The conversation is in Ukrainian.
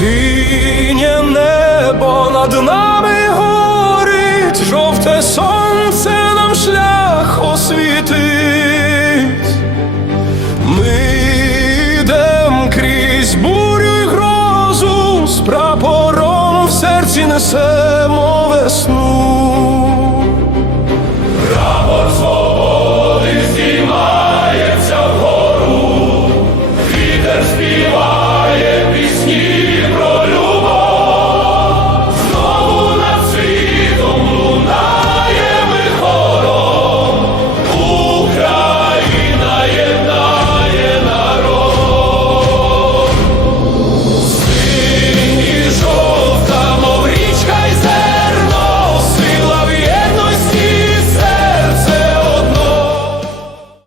Синє небо над нами горить, жовте сонце нам шлях освітить, ми йдем крізь бурю й грозу, з прапором в серці несемо весну.